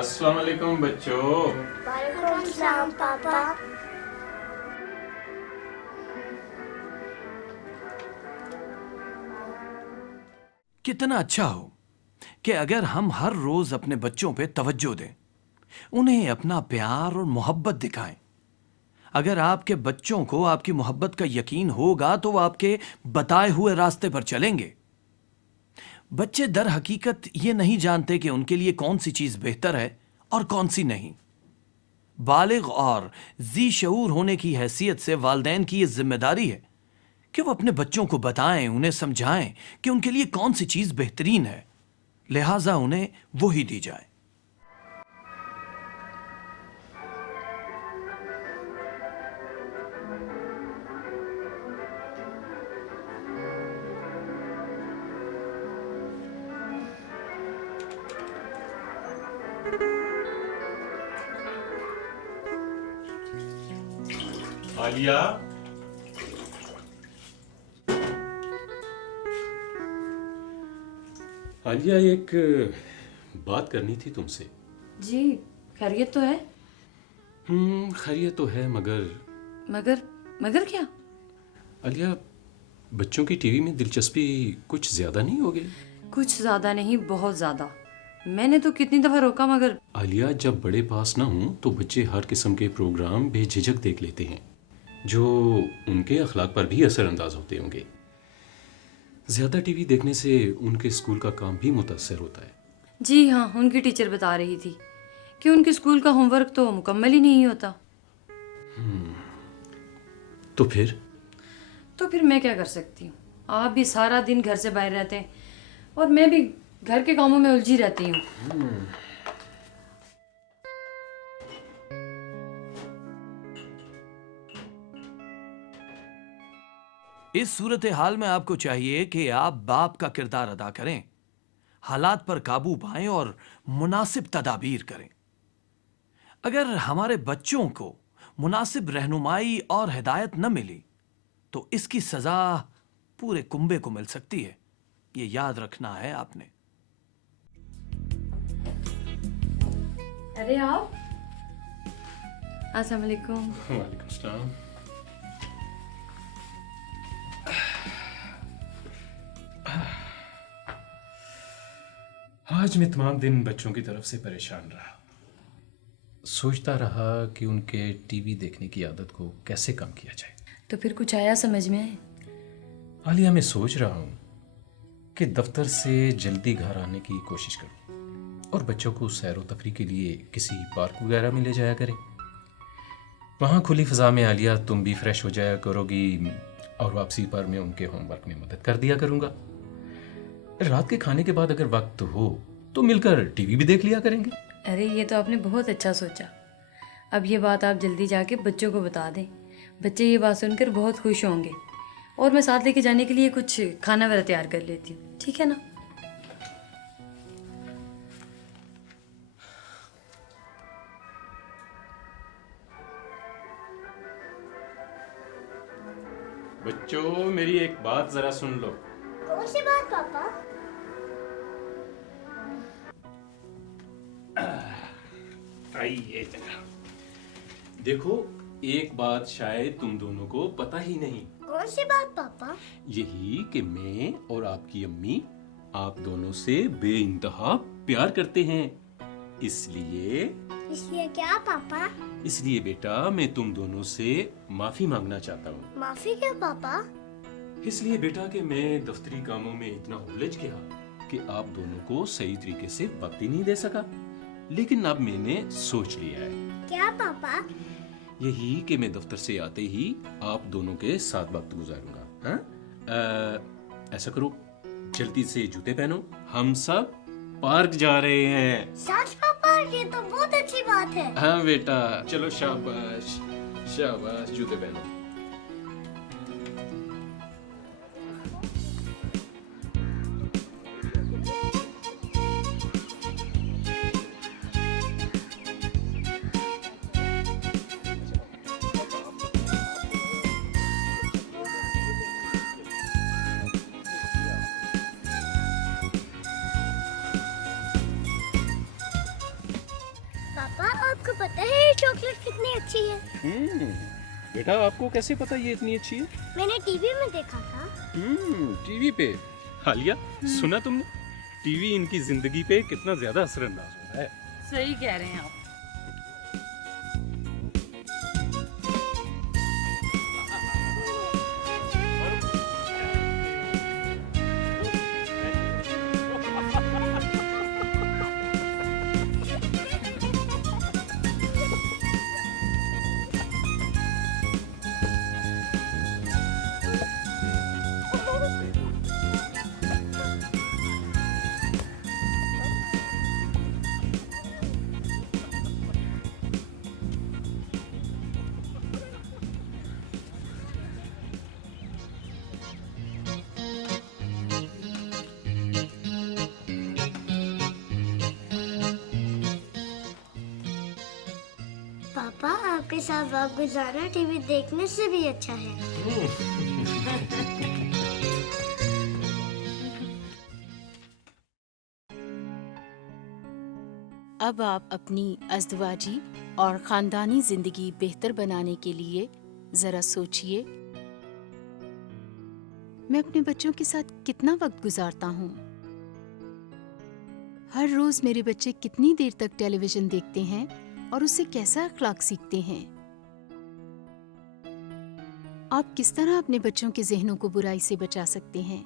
अस्सलाम वालेकुम बच्चों। वालेकुम सलाम पापा। कितना अच्छा हो कि अगर हम हर रोज अपने बच्चों पे तवज्जो दें, उन्हें अपना प्यार और मोहब्बत दिखाएं। अगर आपके बच्चों को आपकी मोहब्बत का यकीन होगा तो वो आपके बताए हुए रास्ते पर चलेंगे। बच्चे दर हकीकत ये नहीं जानते कि उनके लिए कौन सी चीज बेहतर है और कौन सी नहीं। बालिग और जी शऊर होने की हैसियत से वालिदैन की ये जिम्मेदारी है कि वो अपने बच्चों को बताएं, उन्हें समझाएं कि उनके लिए कौन सी चीज बेहतरीन है, लिहाजा उन्हें वो ही दी जाए। आलिया, आलिया एक बात करनी थी तुमसे। जी, खैरियत तो है। खैरियत तो है मगर मगर मगर क्या? आलिया, बच्चों की टीवी में दिलचस्पी कुछ ज्यादा नहीं हो गई? कुछ ज्यादा नहीं, बहुत ज्यादा। मैंने तो कितनी दफा रोका मगर आलिया, जब बड़े पास ना हों तो बच्चे हर किस्म के प्रोग्राम बेझिझक देख लेते हैं जो उनके अखलाक पर भी असरअंदाज होते होंगे। ज्यादा टीवी देखने से उनके स्कूल का काम भी मुतासर होता है। जी हाँ, उनकी टीचर बता रही थी कि उनके स्कूल का होमवर्क तो मुकम्मल ही नहीं होता। तो फिर मैं क्या कर सकती हूँ? आप भी सारा दिन घर से बाहर रहते हैं और मैं भी घर के कामों में उलझी रहती हूँ। इस सूरत हाल में आपको चाहिए कि आप बाप का किरदार अदा करें, हालात पर काबू पाएं और मुनासिब तदाबीर करें। अगर हमारे बच्चों को मुनासिब रहनुमाई और हिदायत न मिली तो इसकी सजा पूरे कुंबे को मिल सकती है। ये याद रखना है आपने। अरे आप, अस्सलाम वालेकुम। वालेकुम सलाम। आज मैं तमाम दिन बच्चों की तरफ से परेशान रहा। सोचता रहा कि उनके टीवी देखने की आदत को कैसे कम किया जाए। तो फिर कुछ आया समझ में? आलिया, मैं सोच रहा हूँ कि दफ्तर से जल्दी घर आने की कोशिश करूँ और बच्चों को सैर व तफरी के लिए किसी पार्क वगैरह में ले जाया करें। वहाँ खुली फ़ज़ा में आलिया तुम भी फ्रेश हो जाया करोगी और वापसी पर मैं उनके होमवर्क में मदद कर दिया करूँगा। रात के खाने के बाद अगर वक्त हो तो मिलकर टीवी भी देख लिया करेंगे। अरे ये तो आपने बहुत अच्छा सोचा। अब ये बात आप जल्दी जाके बच्चों को बता दें। बच्चे ये बात सुनकर बहुत खुश होंगे और मैं साथ लेके जाने के लिए कुछ खाना वगैरह तैयार कर लेती हूँ, ठीक है ना? बच्चों, मेरी एक बात जरा सुन लो। कौन सी बात पापा? आइए जरा देखो, एक बात शायद तुम दोनों को पता ही नहीं। कौन सी बात पापा? यही कि मैं और आपकी अम्मी आप दोनों से बेइंतहा प्यार करते हैं। इसलिए इसलिए क्या पापा? इसलिए बेटा, मैं तुम दोनों से माफी मांगना चाहता हूँ। माफी क्यों पापा? इसलिए बेटा कि मैं दफ्तरी कामों में इतना उलझ गया कि आप दोनों को सही तरीके से वक्त ही नहीं दे सका। लेकिन अब मैंने सोच लिया है, क्या पापा? यही कि मैं दफ्तर से आते ही आप दोनों के साथ वक्त गुजारूंगा। हाँ? ऐसा करो, जल्दी से जूते पहनो, हम सब पार्क जा रहे हैं। सच पापा, ये तो बहुत अच्छी बात है। हाँ बेटा, चलो शाबाश शाबाश, जूते पहनो। आपको पता है ये चॉकलेट कितनी अच्छी है? बेटा आपको कैसे पता ये इतनी अच्छी है? मैंने टीवी में देखा था। टीवी पे। आलिया, सुना तुमने? टीवी इनकी जिंदगी पे कितना ज्यादा असरअंदाज हो रहा है। सही कह रहे हैं आप। पापा आपके साथ वक्त गुजारना टीवी देखने से भी अच्छा है। अब आप अपनी अज़दवाजी और ख़ानदानी ज़िंदगी बेहतर बनाने के लिए ज़रा सोचिए, मैं अपने बच्चों के साथ कितना वक्त गुजारता हूँ। हर रोज़ मेरे बच्चे कितनी देर तक टेलीविज़न देखते हैं और उससे कैसा अखलाक सीखते हैं। आप किस तरह अपने बच्चों के ज़हनों को बुराई से बचा सकते हैं।